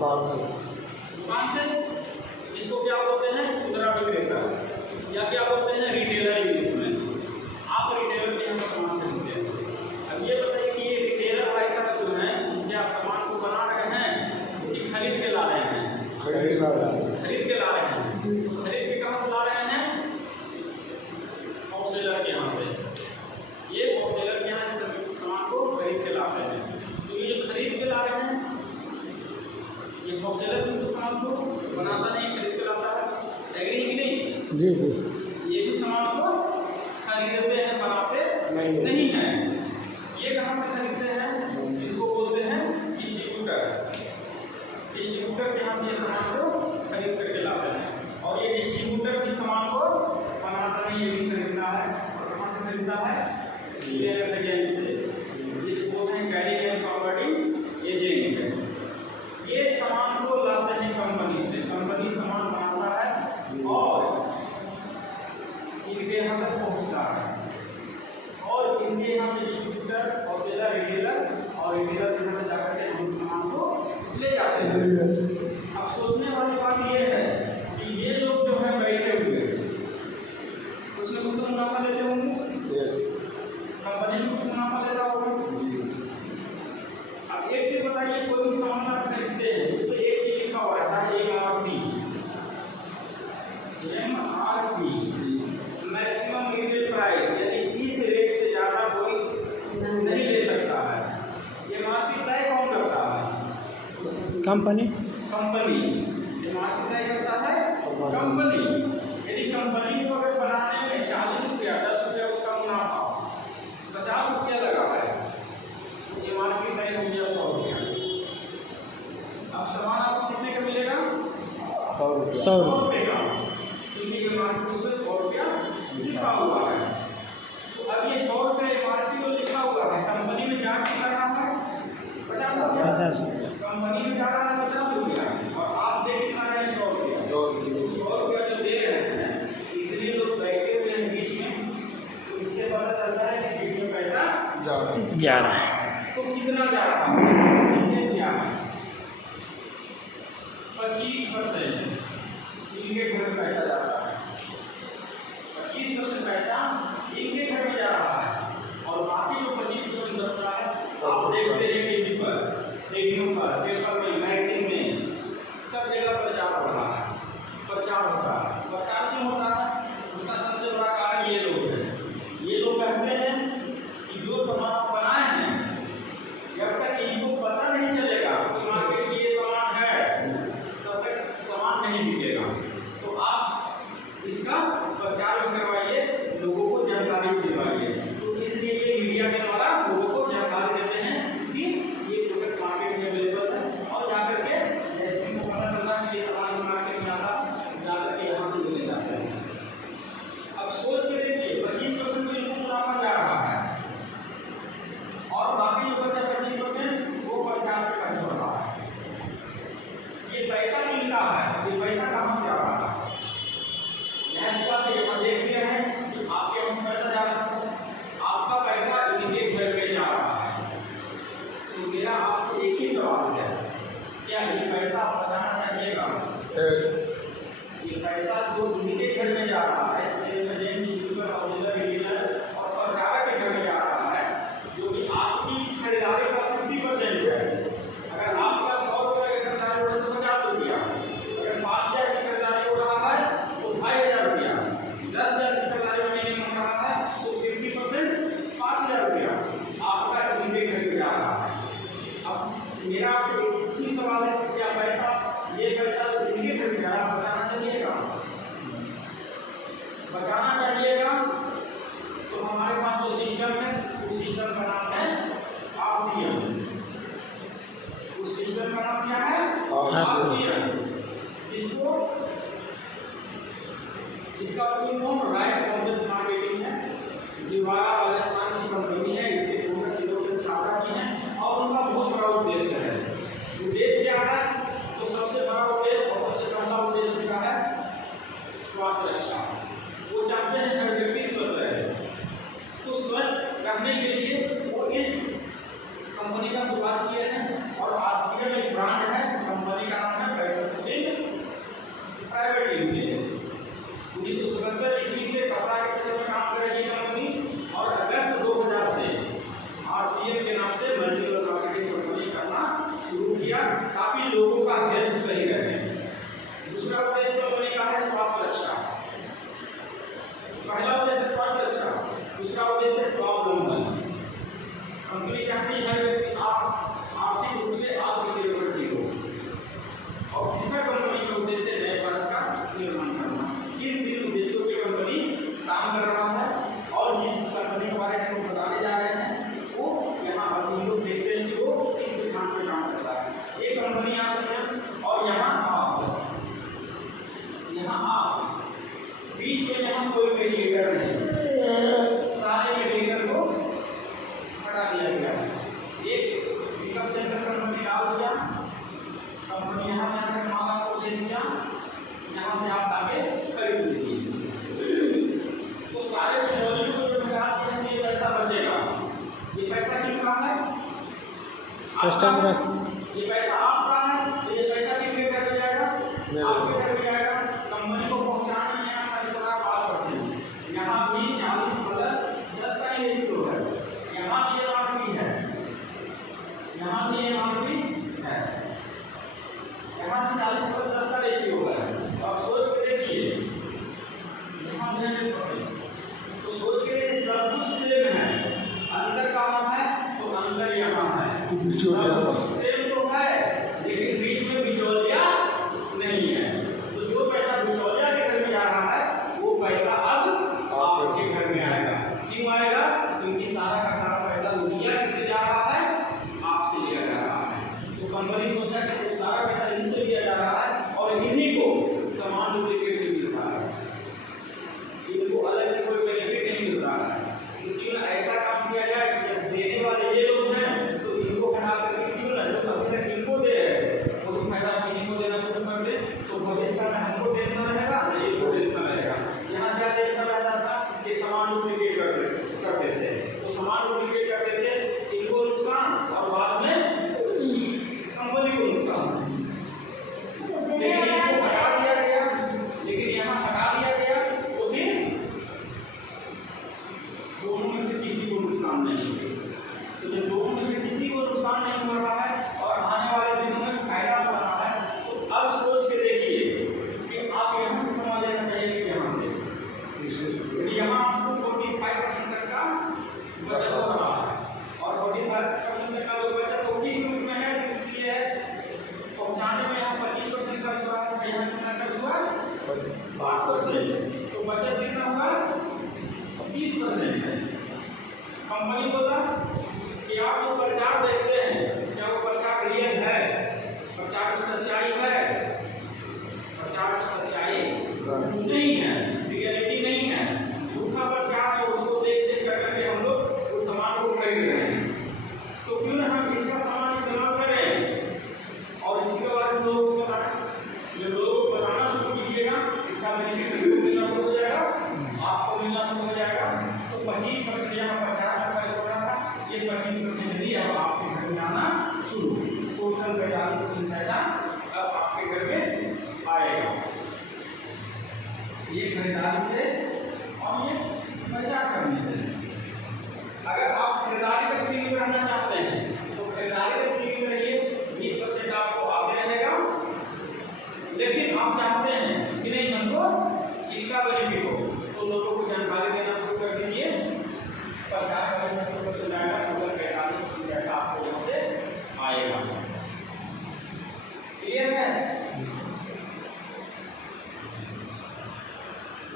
दुकान से, इसको क्या बोलते हैं? खुदरा विक्रेता, या क्या बोलते हैं? रिटेलर इंग्लिश में। आप रिटेलर के यहाँ सामान खरीदते हैं। अब ये बताइए कि ये रिटेलर भाई साहब जो हैं, क्या सामान को बना रहे हैं कि खरीद के ला रहे हैं? खरीद के ला रहे हैं। खरीद के कहाँ से ला रहे हैं? होलसेलर के यहाँ से। ये होलसेलर के यहाँ से सामान को खरीद के लाते हैं। तो ये जो खरीद के ला रहे हैं, ये होलसेलर भी सामान को बनाता नहीं, खरीद के लाता है। एग्री कि नहीं? जी जी। ये भी सामान को खरीदते हैं, बनाते नहीं है। ये कहाँ से खरीदते हैं? इसको बोलते हैं डिस्ट्रीब्यूटर। डिस्ट्रीब्यूटर के यहाँ से ये सामान को खरीद करके लाते हैं। और ये डिस्ट्रीब्यूटर भी सामान को बनाता नहीं, ये भी खरीदता है। और कहाँ से खरीदता है? सीलियर एजेंट से, जिसको बोलते हैं कैरिंग एंड फॉरवर्डिंग एजेंट। ये सामान को लाते हैं कंपनी से, कंपनी सामान बनाता है और इनके यहाँ तक पहुँचता है। और इनके यहाँ से डिस्ट्रीब्यूटर, होलसेलर, रिटेलर, और रिटेलर के यहाँ से जाकर के हम सामान को ले जाते हैं। अब सोचने वाली बात ये है कि ये लोग जो है बैठे हुए कुछ न कुछ तो मुनाफा लेते होंगे। यस। कंपनी भी कुछ मुनाफा लेता होगा। अब एक चीज बताइए, कोई भी सामान आप खरीदते हैं, उस पर एक चीज लिखा हुआ रहता है, MRP, मैक्सिमम रिटेल प्राइस, यानी इस रेट से ज़्यादा कोई नहीं ले सकता है। MRP तय कौन करता है? कंपनी। MRP तय करता है कंपनी। यदि कंपनी को अगर बनाने में 40 रुपया, 10 रुपया उसका मुनाफा, 50 रुपया लगा है, MRP तय हो गया 100 रुपया। अब सामान आपको कितने का मिलेगा? 100 रुपये का, क्योंकि MRP उस पर 100 रुपया लिखा हुआ है। तो अब ये 100 रुपये MRP जो लिखा हुआ है, कंपनी में जा के कर रहा है 50 रुपया। कंपनी में जा रहा है 50 रुपया, और आप दे कितना रहे हैं? 100 रुपया। 100 रुपया जो दे रहे हैं, इतने लोग बैठे हुए हैं बीच में, तो इससे पता चलता है कि बीच में पैसा जा रहा है। तो कितना जा रहा है? सीधे क्या है? 25% इनके घर में पैसा जा रहा है। 25% पैसा इनके घर में जा रहा है, और बाकी जो 25% बचता है, आप देखते हैं टीवी पर, रेडियो पर, पेपर में, मैगजीन में, सब जगह प्रचार हो रहा है। प्रचार होता है। प्रचार क्यों होता है? उसका सबसे बड़ा कारण ये लोग हैं। ये लोग कहते हैं कि जो सामान आप बनाए हैं, जब तक इनको पता नहीं चलेगा कि मार्केट में ये सामान है, तब तक सामान नहीं बिकेगा। तो आप इसका प्रचार करवाइए, लोगों को जानकारी दिलवाइए। तो इसलिए ये मीडिया के द्वारा लोगों को जानकारी देते हैं कि ये प्रोडक्ट मार्केट में अवेलेबल है, और जाकर के जैसे इनको पता चलता है कि ये सामान मार्केट में आता, जाकर के यहाँ से लेने जाते हैं। अब सोच के देखिए, 25% तो इनको मुनाफा जा रहा है, और बाकी जो बचा 25% वो प्रचार पे खर्च हो रहा है। ये पैसा मिलता है, ये पैसा कहाँ से आ रहा है? नया बात है, यहाँ देख रहे हैं कि आपके यहाँ पैसा जा रहा है, आपका पैसा इनके घर में जा रहा है। तो मेरा आपसे एक ही सवाल है, क्या ये पैसा आप बताना चाहिएगा? ये पैसा जो इनके घर में जा रहा है, डिस्ट्रीब्यूटर, होलसेलर, रिटेलर और प्रचारक के घर में जा रहा है, जो कि आपकी खरीदारी का 50% है। अगर आपका 100 रुपये की खरीदारी हो रही है तो 50 रुपया, अगर 5000 की खरीदारी हो रहा है तो 2500 रुपया, 10,000 की खरीदारी महीने में हो रहा है तो 50% 5000 रुपया आपका इनके घर में जा रहा है। अब मेरा आपसे एक ही सवाल है, क्या पैसा, ये पैसा इनके घर में जा रहा है, बचाना चाहिएगा? बचाना चाहिएगा। तो हमारे पास जो सिस्टम है, उस सिस्टम का नाम है RCM। उस सिस्टम का नाम क्या है? RCM। इसको, इसका full form right concept marketing है। दिवारा राजस्थान की कंपनी है, इसके प्रोडक्ट लोग साझा की हैं, और उनका बहुत बड़ा उद्देश्य है। उद्देश्य क्या है? तो सबसे बड़ा उद्देश्य और सबसे पहला उद्देश्य क्या है? स्वास्थ्य रक्षा। वो चाहते हैं हर व्यक्ति स्वस्थ रहे। तो स्वस्थ रखने के लिए वो इस कंपनी का शुरुआत किए हैं, और RCM एक ब्रांड है, कंपनी का कंपनी यहाँ से और यहाँ आप, बीच में यहाँ कोई मेडिएटर नहीं, सारे मेडिएटर को हटा दिया गया। एक पिकअप सेंटर पर हमने डाल दिया, कंपनी यहाँ से आकर माल आपको दे दिया, यहाँ से आप आगे खरीद लीजिए। तो सारे बिचौलियों को जो हटा दिया ये पैसा बचेगा। ये पैसा किसका है? कस्टमर। ये पैसा आपका है, तो ये पैसा किसके घर पे जाएगा? आपके घर पे जाएगा। कंपनी को पहुंचाने में यहाँ 5%, यहाँ भी 40 प्लस 10 का ही रेशियो है। यहाँ भी एमआरपी है, यहाँ भी एमआरपी है, यहाँ भी 40 प्लस 10 का रेशियो है। तो आप सोच के देखिए, यहाँ भी तो सोच के सब कुछ सेम है, अंदर कहाँ है? तो अंदर यहाँ है, सब कुछ सेम तो है, लेकिन बीच में बिचौलिया नहीं है। तो जो पैसा बिचौलिया के घर में जा रहा है वो पैसा अब आपके घर में आएगा। क्यों आएगा? क्योंकि सारा का सारा पैसा लिया किससे जा रहा है? आपसे लिया जा रहा है। तो कंपनी सोचा कि सारा पैसा इनसे लिया जा रहा है और इन्हीं को सामान डुप्लीकेट नहीं मिल रहा है, इनको अलग से कोई बेनिफिट नहीं मिल रहा है। क्योंकि ऐसा काम किया जाए कि जब देने वाले ये लोग हैं तो इनको हटा करके क्यों ना जो अभी तक इनको दे रहे वो फायदा इनको देना शुरू कर दे, तो भविष्य में हमको टेंशन रहेगा ना, इनको टेंशन रहेगा। यहाँ क्या टेंशन रहता था कि सामान डुप्लीकेट करते थे, तो सामान डुप्लीकेट करते थे, इनको नुकसान और बाद में कंपनी को नुकसान। लेकिन इनको हटा दिया गया, लेकिन यहाँ हटा दिया गया तो फिर दोनों में से किसी को नुकसान नहीं है। तो जब दोनों में से किसी को नुकसान नहीं हो रहा है और आने वाले दिनों में फायदा हो रहा है, तो अब सोच के देखिए कि आप यहाँ से समझ लेना चाहिए कि यहाँ से यहाँ आपको 45% तक का बचत हो रहा है और 45% तक का जो बचत वो किस रूप में है? इसलिए पहुँचाने में यहाँ 25% खर्च हुआ है, यहाँ कितना खर्च हुआ? 5%। तो बचत कितना हुआ? 30% है। कंपनी बोला कि आप जो प्रचार देखते हैं क्या वो प्रचार रियल है? प्रचार की सच्चाई है? प्रचार की सच्चाई नहीं है, रियलिटी नहीं है, झूठा प्रचार है। उसको देख देख करके हम लोग उस सामान को खरीद रहे हैं। तो क्यों ना हम इसका सामान इस्तेमाल करें और इसके बाद हम लोगों को बताएं। जब लोगों को बताना शुरू कीजिएगा, इसका बेनिफिट किसको मिलना शुरू हो जाएगा? आपको मिलना शुरू हो जाएगा। तो 25% यहाँ 50% हो रहा था, ये 25% भी अब आपके घर में आना शुरू। टोटल 45% पैसा अब आपके घर में आएगा। ये खरीदारी से और ये बाजार करने से।